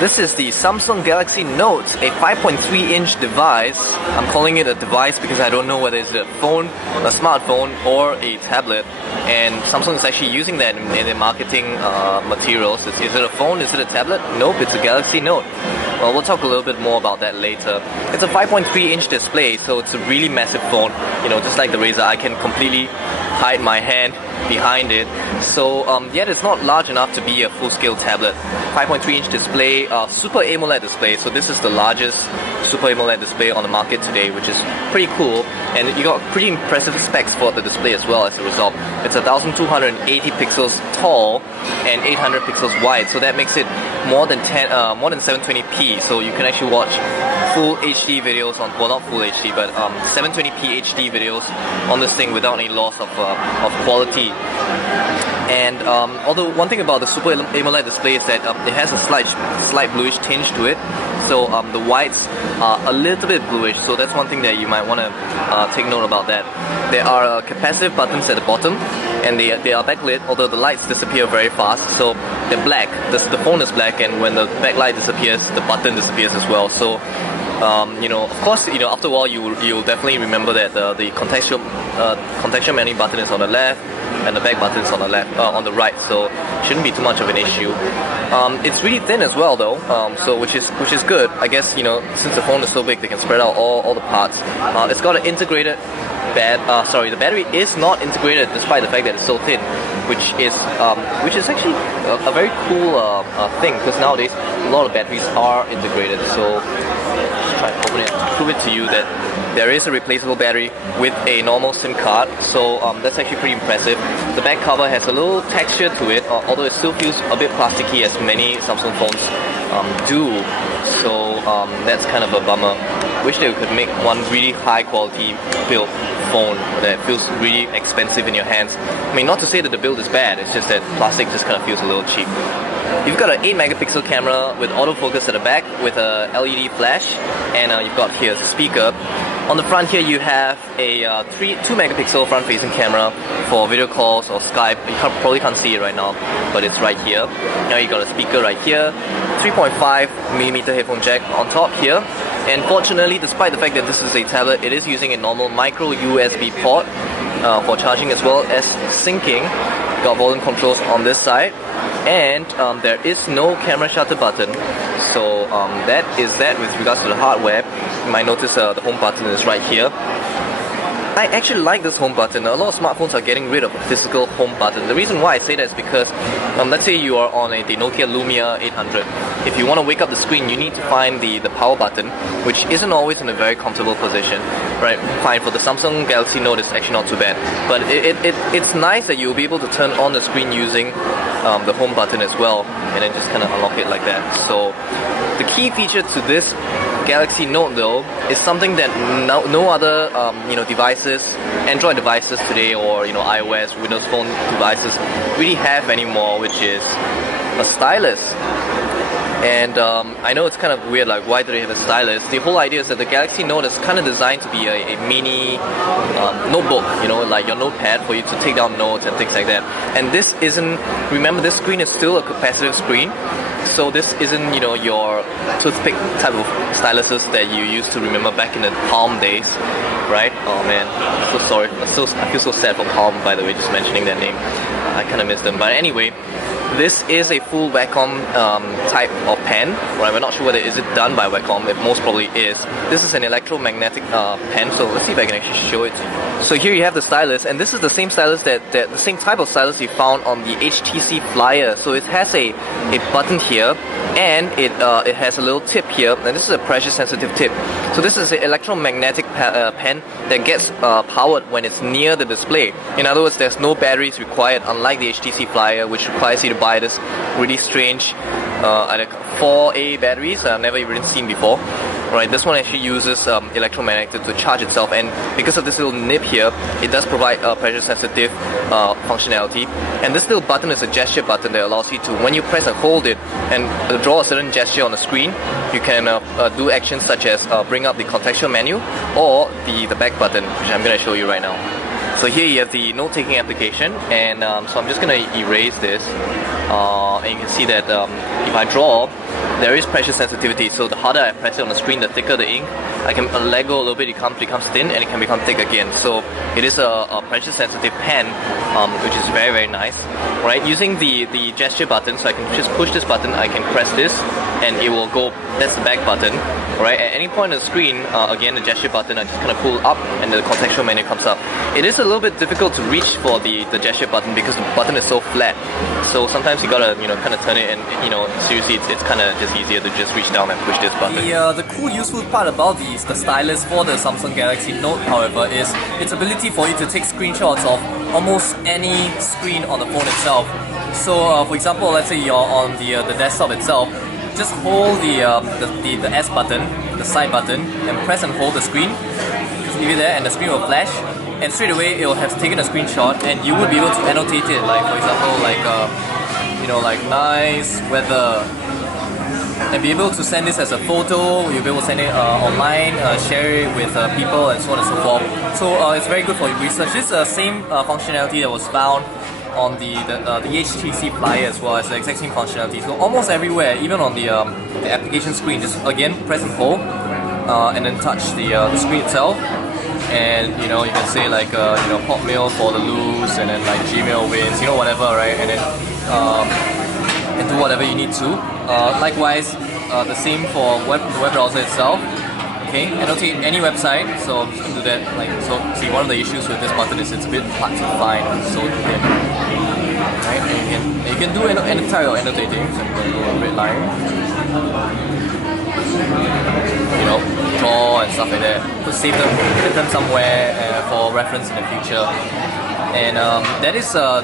This is the Samsung Galaxy Note, a 5.3-inch device. I'm calling it a device because I don't know whether it's a phone, a smartphone, or a tablet. And Samsung is actually using that in their marketing materials. Is it a phone? Is it a tablet? Nope, it's a Galaxy Note. Well, we'll talk a little bit more about that later. It's a 5.3-inch display, so it's a really massive phone. You know, just like the Razr, I can completely hide my hand behind it. So yet it's not large enough to be a full-scale tablet. 5.3-inch display, Super AMOLED display. So this is the largest Super AMOLED display on the market today, which is pretty cool. And you got pretty impressive specs for the display as well as a result. It's 1280 pixels tall and 800 pixels wide. So that makes it more than 720p. So you can actually watch full HD videos on, well, not full HD, but 720p HD videos on this thing without any loss of quality. And although one thing about the Super AMOLED display is that it has a slight bluish tinge to it, so the whites are a little bit bluish, so that's one thing that you might want to take note about that. There are capacitive buttons at the bottom, and they are backlit, although the lights disappear very fast, so they're black. The phone is black, and when the backlight disappears, the button disappears as well. So you know, of course, you know, after a while you'll definitely remember that the contextual menu button is on the left and the back button is on the left, on the right, so shouldn't be too much of an issue. It's really thin as well, though, so which is good. I guess, you know, since the phone is so big, they can spread out all the parts. It's got an integrated the battery is not integrated despite the fact that it's so thin, which is actually a very cool thing, because nowadays a lot of batteries are integrated. So try to open it, prove it to you that there is a replaceable battery with a normal SIM card, so that's actually pretty impressive. The back cover has a little texture to it, although it still feels a bit plasticky as many Samsung phones do, so that's kind of a bummer. Wish they could make one really high quality built phone that feels really expensive in your hands. I mean, not to say that the build is bad, it's just that plastic just kind of feels a little cheap. You've got an 8 megapixel camera with autofocus at the back with a LED flash, and you've got here a speaker. On the front here you have a 2 megapixel front facing camera for video calls or Skype. You probably can't see it right now, but it's right here. Now you got a speaker right here, 3.5mm headphone jack on top here. And fortunately, despite the fact that this is a tablet, it is using a normal micro USB port for charging as well as syncing. Got volume controls on this side, and there is no camera shutter button. So that is that with regards to the hardware. You might notice the home button is right here. I actually like this home button. A lot of smartphones are getting rid of a physical home button. The reason why I say that is because let's say you are on the Nokia Lumia 800. If you want to wake up the screen, you need to find the power button, which isn't always in a very comfortable position. Right? Fine, for the Samsung Galaxy Note, it's actually not too bad. But it's nice that you'll be able to turn on the screen using the home button as well, and then just kind of unlock it like that. So the key feature to this Galaxy Note, though, is something that no other devices, Android devices today, or iOS, Windows Phone devices really have anymore, which is a stylus. And I know it's kind of weird, like, why do they have a stylus? The whole idea is that the Galaxy Note is kind of designed to be a mini notebook, like your notepad for you to take down notes and things like that. And this isn't, remember, this screen is still a capacitive screen, so this isn't, your toothpick type of styluses that you used to remember back in the Palm days, right? Oh man, I'm so sorry. I feel so sad for Palm, by the way, just mentioning that name. I kind of miss them. But anyway, this is a full Wacom type of pen, right? We're not sure whether is it done by Wacom. It most probably is. This is an electromagnetic pen, so let's see if I can actually show it to you. So here you have the stylus, and this is the same stylus the same type of stylus you found on the HTC Flyer. So it has a button here, and it has a little tip here, and this is a pressure sensitive tip. So this is an electromagnetic pen that gets powered when it's near the display. In other words, there's no batteries required, unlike the HTC Flyer, which requires you to buy this really strange 4A batteries I've never even seen before. Right, this one actually uses electromagnetic to charge itself, and because of this little nib here, it does provide pressure sensitive functionality. And this little button is a gesture button that allows you to, when you press and hold it and draw a certain gesture on the screen, you can do actions such as bring up the contextual menu or the back button, which I'm going to show you right now. So here you have the note-taking application, and so I'm just going to erase this, and you can see that if I draw, there is pressure sensitivity, so the harder I press it on the screen, the thicker the ink. I can let go a little bit, it becomes thin, and it can become thick again. So it is a pressure sensitive pen, which is very, very nice. Right, using the gesture button, so I can just push this button, I can press this, and it will go, that's the back button. Right, at any point on the screen, again the gesture button, I just kind of pull up and the contextual menu comes up. It is a little bit difficult to reach for the gesture button because the button is so flat. So sometimes you gotta, kind of turn it, and seriously, it's kind of just easier to just reach down and push this button. The cool, useful part about the stylus for the Samsung Galaxy Note, however, is its ability for you to take screenshots of almost any screen on the phone itself. So, for example, let's say you're on the desktop itself, just hold the S button, the side button, and press and hold the screen. Just leave it there, and the screen will flash, and straight away it will have taken a screenshot, and you would be able to annotate it, like for example, like nice weather, and be able to send this as a photo. You'll be able to send it online, share it with people, and so on and so forth. So it's very good for research. This is the same functionality that was found on the HTC Flyer as well. It's the exact same functionality. So almost everywhere, even on the application screen, just again press and hold, and then touch the screen itself. And you can say like Hotmail for the lose, and then like Gmail wins, whatever, right? And then and do whatever you need to. Likewise, the same for the web browser itself. Okay, annotate any website. So I'm just gonna do that. See, one of the issues with this button is it's a bit hard to find. So thin. Right, and you can do any type of annotating. So I'm gonna do a red line. Draw and stuff like that. To save them somewhere for reference in the future. And that is the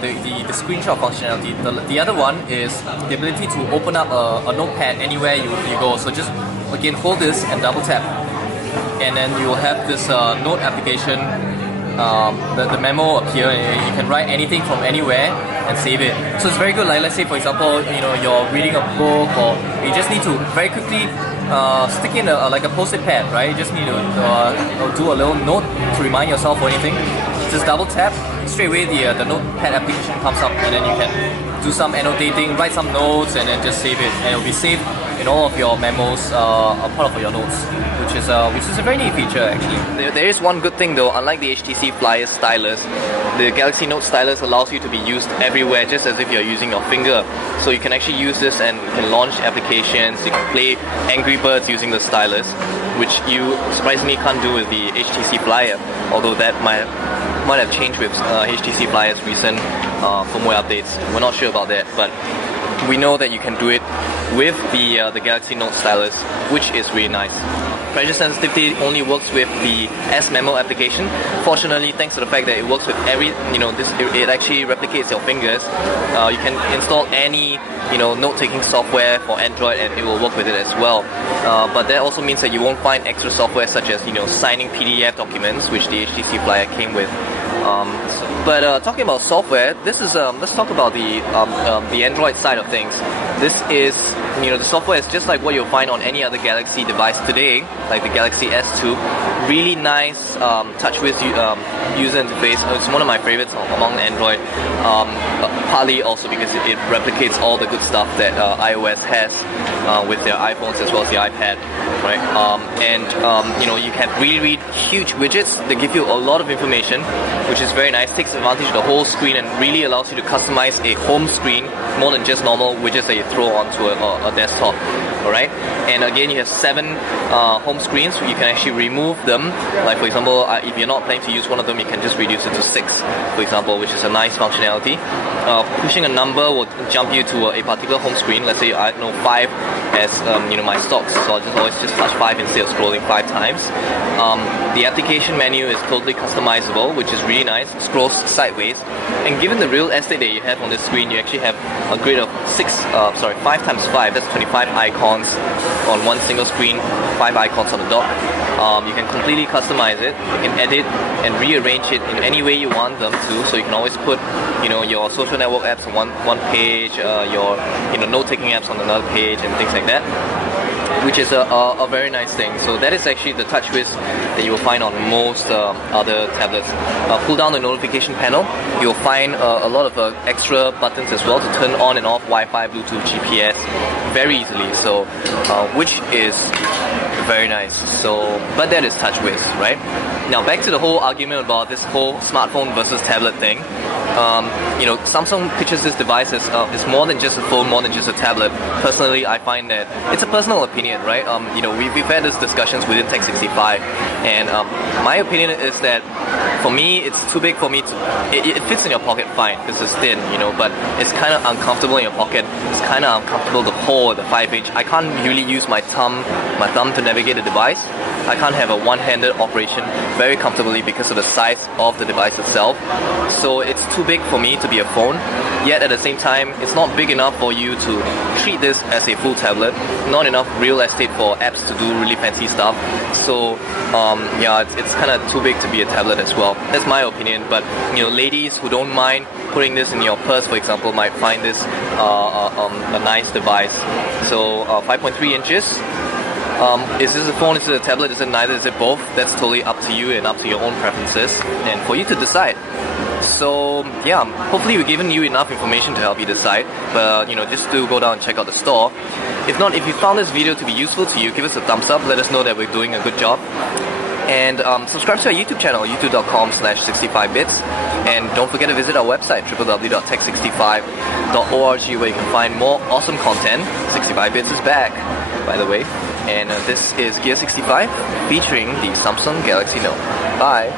screenshot functionality. The other one is the ability to open up a notepad anywhere you go. So just again hold this and double tap, and then you will have this note application, the memo appear, and you can write anything from anywhere and save it. So it's very good. Like let's say for example, you're reading a book, or you just need to very quickly stick in like a post-it pad, right? You just need to do a little note to remind yourself or anything. Just double tap, straight away the notepad application comes up, and then you can do some annotating, write some notes, and then just save it, and it will be saved in all of your memos, a part of your notes, which is a very neat feature actually. There is one good thing though. Unlike the HTC Flyer stylus, the Galaxy Note stylus allows you to be used everywhere, just as if you're using your finger. So you can actually use this and you can launch applications. You can play Angry Birds using the stylus, which you surprisingly can't do with the HTC Flyer. Although that might have changed with HTC Flyer's recent firmware updates. We're not sure about that, but we know that you can do it with the Galaxy Note stylus, which is really nice. Pressure sensitivity only works with the S Memo application. Fortunately, thanks to the fact that it works with it actually replicates your fingers. You can install any note-taking software for Android, and it will work with it as well. But that also means that you won't find extra software such as signing PDF documents, which the HTC Flyer came with. But talking about software, this is let's talk about the Android side of things. This is the software is just like what you'll find on any other Galaxy device today, like the Galaxy S2. Really nice TouchWiz user interface. It's one of my favorites among Android. Partly also because it replicates all the good stuff that iOS has with their iPhones as well as the iPad, right? You can read huge widgets that give you a lot of information, which is very nice. Takes advantage of the whole screen and really allows you to customize a home screen more than just normal widgets that you throw onto a desktop. Alright, and again you have 7 home screens. You can actually remove them. Like for example, if you're not planning to use one of them, you can just reduce it to 6, for example, which is a nice functionality. Pushing a number will jump you to a particular home screen. Let's say 5 as my stocks, so I'll always touch 5 instead of scrolling 5 times. The application menu is totally customizable, which is really nice. It scrolls sideways, and given the real estate that you have on this screen, you actually have a grid of 5 times 5. That's 25 icons on one single screen, 5 icons on the dot. You can completely customize it. You can edit and rearrange it in any way you want them to. So you can always put, your social network apps on one page, your note-taking apps on another page, and things like that. which is a very nice thing. So that is actually the touch whiz that you will find on most other tablets. Pull down the notification panel, you'll find a lot of extra buttons as well to turn on and off Wi-Fi, Bluetooth, GPS very easily. So which is very nice. So, but that is touch whiz, right? Now back to the whole argument about this whole smartphone versus tablet thing. You know, Samsung pitches this device as it's more than just a phone, more than just a tablet. Personally, I find that it's a personal opinion, right? You know, we've had these discussions within Tech65, and my opinion is that for me, it's too big for me to. It fits in your pocket fine because it's thin, you know, but it's kind of uncomfortable in your pocket. It's kind of uncomfortable to hold the 5-inch. I can't really use my thumb to navigate the device. I can't have a one-handed operation very comfortably because of the size of the device itself. So it's too big for me to be a phone, yet at the same time, it's not big enough for you to treat this as a full tablet, not enough real estate for apps to do really fancy stuff. So yeah, it's kind of too big to be a tablet as well. That's my opinion, but you know, ladies who don't mind putting this in your purse, for example, might find this a nice device. So 5.3 inches. Is this a phone, is it a tablet, is it neither, is it both? That's totally up to you and up to your own preferences and for you to decide. So yeah, hopefully we've given you enough information to help you decide, but you know, just do go down and check out the store. If not, if you found this video to be useful to you, give us a thumbs up, let us know that we're doing a good job. And subscribe to our YouTube channel, youtube.com/65bits. And don't forget to visit our website, www.tech65.org, where you can find more awesome content. 65bits is back, by the way. And this is Gear65 featuring the Samsung Galaxy Note. Bye!